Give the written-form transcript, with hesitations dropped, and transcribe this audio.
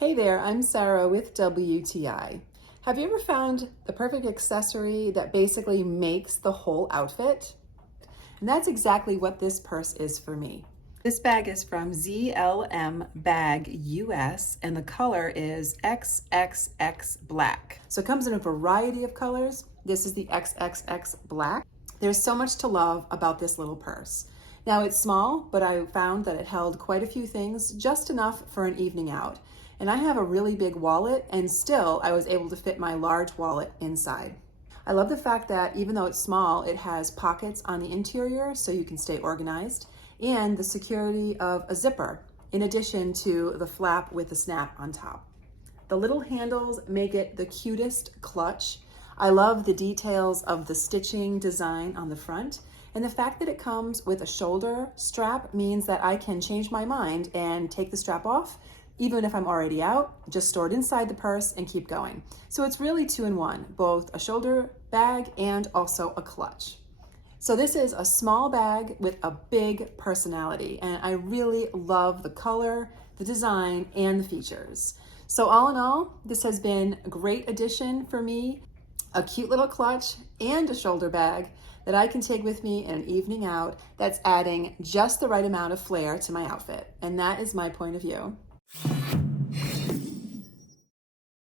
Hey there, I'm Sarah with WTI. Have you ever found the perfect accessory that basically makes the whole outfit? And that's exactly what this purse is for me. This bag is from ZLMBAGUS and the color is XXX Black. So it comes in a variety of colors. This is the XXX Black. There's so much to love about this little purse. Now it's small, but I found that it held quite a few things, just enough for an evening out. And I have a really big wallet, and still I was able to fit my large wallet inside. I love the fact that even though it's small, it has pockets on the interior so you can stay organized, and the security of a zipper, in addition to the flap with the snap on top. The little handles make it the cutest clutch. I love the details of the stitching design on the front, and the fact that it comes with a shoulder strap means that I can change my mind and take the strap off, even if I'm already out, just store it inside the purse and keep going. So it's really 2-in-1, both a shoulder bag and also a clutch. So this is a small bag with a big personality, and I really love the color, the design, and the features. So all in all, this has been a great addition for me, a cute little clutch and a shoulder bag that I can take with me in an evening out that's adding just the right amount of flair to my outfit. And that is my point of view.